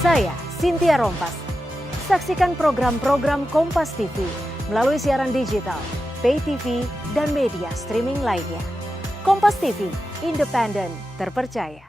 Saya Cynthia Rompas. Saksikan program-program Kompas TV melalui siaran digital, pay TV, dan media streaming lainnya. Kompas TV, independen, terpercaya.